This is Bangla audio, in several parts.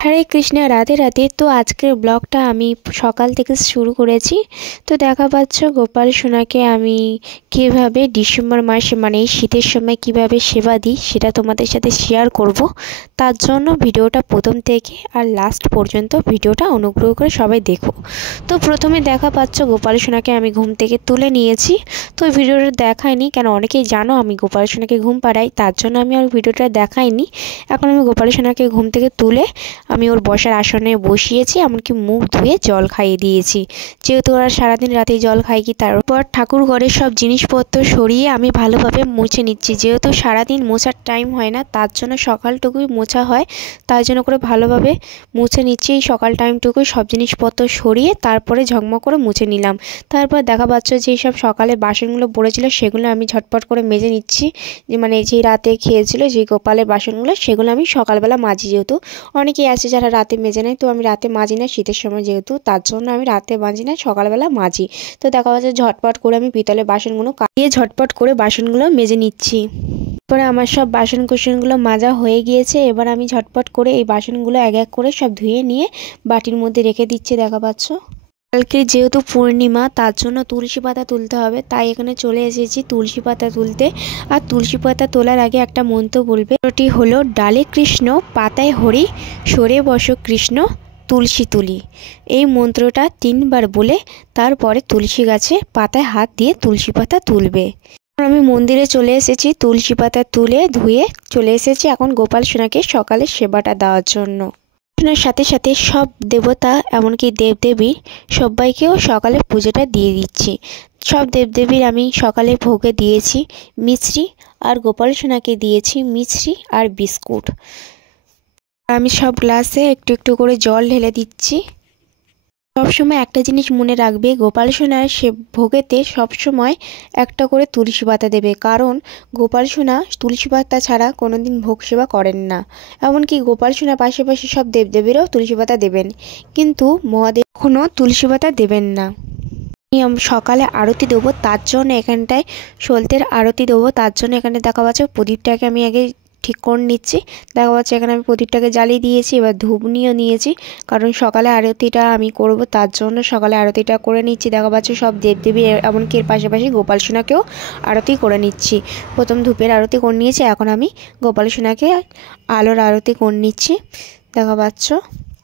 হরে কৃষ্ণ, রাধে রাধে। তো আজকের ব্লগটা আমি সকাল থেকে শুরু করেছি। তো দেখা পাচ্ছ গোপাল সোনাকে আমি কিভাবে ডিসেম্বর মাসে মানে এই শীতের সময় কিভাবে সেবা দিই সেটা তোমাদের সাথে শেয়ার করব। তার জন্য ভিডিওটা প্রথম থেকে আর লাস্ট পর্যন্ত ভিডিওটা অনুগ্রহ করে সবাই দেখো। তো প্রথমে দেখা পাচ্ছ গোপাল সোনাকে আমি ঘুম থেকে তুলে নিয়েছি। তো ভিডিওটা দেখাইনি, কেন অনেকেই জানো আমি গোপাল সোনাকে ঘুম পাড়াই, তার জন্য আমি আর ভিডিওটা দেখাইনি। এখন আমি গোপাল সোনাকে ঘুম থেকে তুলে আমি ওর বসার আসনে বসিয়েছি, এমনকি মুখ ধুয়ে জল খাইয়ে দিয়েছি, যেহেতু ওরা সারাদিন রাতেই জল খায়। কি তারপর ঠাকুর ঘরের সব জিনিসপত্র সরিয়ে আমি ভালোভাবে মুছে নিচ্ছি, যেহেতু সারাদিন মোছার টাইম হয় না, তার জন্য সকালটুকুই মোছা হয়, তার জন্য করে ভালোভাবে মুছে নিচ্ছি। এই সকাল টাইমটুকুই সব জিনিসপত্র সরিয়ে তারপরে ঝকমক করে মুছে নিলাম। তারপর দেখা পাচ্ছ যে সব সকালে বাসনগুলো পড়েছিল সেগুলো আমি ঝটপট করে মেজে নিচ্ছি, যে মানে যেই রাতে খেয়েছিল যে গোপালের বাসনগুলো সেগুলো আমি সকালবেলা মাজি, যেহেতু অনেকেই আছে যারা রাতে মেজে নেয়, তো আমি রাতে মাজি না শীতের সময় যেহেতু, তার জন্য আমি রাতে মাজি না, সকালবেলা মাজি। তো দেখা যাচ্ছে ঝটপট করে আমি পিতলের বাসনগুলো কাটিয়ে ঝটপট করে বাসনগুলো মেজে নিচ্ছি। তারপরে আমার সব বাসন কুসনগুলো মাজা হয়ে গিয়েছে। এবার আমি ঝটপট করে এই বাসনগুলো এক এক করে সব ধুয়ে নিয়ে বাটির মধ্যে রেখে দিচ্ছি। দেখা পাচ্ছ কালকে যেহেতু পূর্ণিমা, তার জন্য তুলসী পাতা তুলতে হবে, তাই এখানে চলে এসেছি তুলসী পাতা তুলতে। আর তুলসী পাতা তোলার আগে একটা মন্ত্র বলবে, ওটি হলো ডালে কৃষ্ণ পাতায় হরি সরে বসো কৃষ্ণ তুলসী তুলি। এই মন্ত্রটা 3 বার বলে তারপরে তুলসী গাছে পাতায় হাত দিয়ে তুলসী পাতা তুলবে। আমি মন্দিরে চলে এসেছি, তুলসী পাতা তুলে ধুয়ে চলে এসেছি এখন গোপাল সোনাকে সকালে সেবাটা দেওয়ার জন্য। সোনার সাথে সাথে সব দেবতা এমনকি দেবদেবী সবাইকেও সকালে পুজোটা দিয়ে দিচ্ছি। সব দেবদেবীর আমি সকালে ভোগে দিয়েছি মিছরি, আর গোপাল সোনাকে দিয়েছি মিছরি আর বিস্কুট। আমি সব গ্লাসে একটু একটু করে জল ঢেলে দিচ্ছি। সবসময় একটা জিনিস মনে রাখবে, গোপাল সোনার সে ভোগেতে সবসময় একটা করে তুলসী পাতা দেবে, কারণ গোপাল সোনা তুলসী পাতা ছাড়া কোনোদিন ভোগ সেবা করেন না। এমনকি গোপাল সোনার পাশাপাশি সব দেবদেবীরাও তুলসী পাতা দেবেন, কিন্তু মহাদেব কখনো তুলসী পাতা দেবেন না। আমি সকালে আরতি দেবো, তার জন্য এখানটায় সলতের আরতি দেবো, তার জন্য এখানে দেখা পাচ্ছে প্রদীপটাকে আমি আগে ঠিক করে নিচ্ছি। দেখা পাচ্ছে এখানে আমি প্রদীপটাকে জ্বালিয়ে দিয়েছি, এবার ধূপ নিয়েও নিয়েছি, কারণ সকালে আরতিটা আমি করব, তার জন্য সকালে আরতিটা করে নিচ্ছি। দেখা পাচ্ছে সব দেবদেবী এমনকি এর পাশাপাশি গোপাল সোনাকেও আরতি করে নিচ্ছি। প্রথম ধূপের আরতি করে নিয়েছি, এখন আমি গোপাল সোনাকে আলোর আরতি করে নিচ্ছি। দেখা পাচ্ছ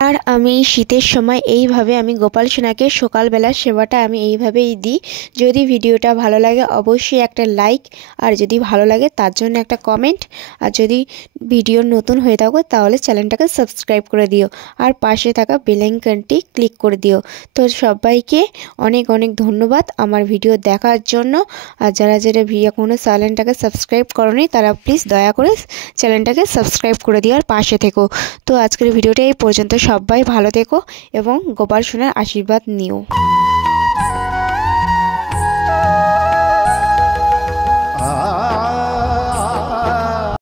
আর আমি শীতের সময় এইভাবে আমি গোপাল সোনাকে সকালবেলা সেবাটা আমি এইভাবেই দিই। যদি ভিডিওটা ভালো লাগে অবশ্যই একটা লাইক, আর যদি ভালো লাগে তার জন্য একটা কমেন্ট, আর যদি ভিডিও নতুন হয়ে থাকো তাহলে চ্যানেলটাকে সাবস্ক্রাইব করে দিও, আর পাশে থাকা বেল আইকনটি ক্লিক করে দিও। তো সবাইকে অনেক অনেক ধন্যবাদ আমার ভিডিও দেখার জন্য। আর যারা যারা এখনও চ্যানেলটাকে সাবস্ক্রাইব করোনি তারা প্লিজ দয়া করে চ্যানেলটাকে সাবস্ক্রাইব করে দিও আর পাশে থেকো। তো আজকের ভিডিওটা এই পর্যন্ত, সবাই ভালো থেকো এবং গোপাল সোনার আশীর্বাদ নিও।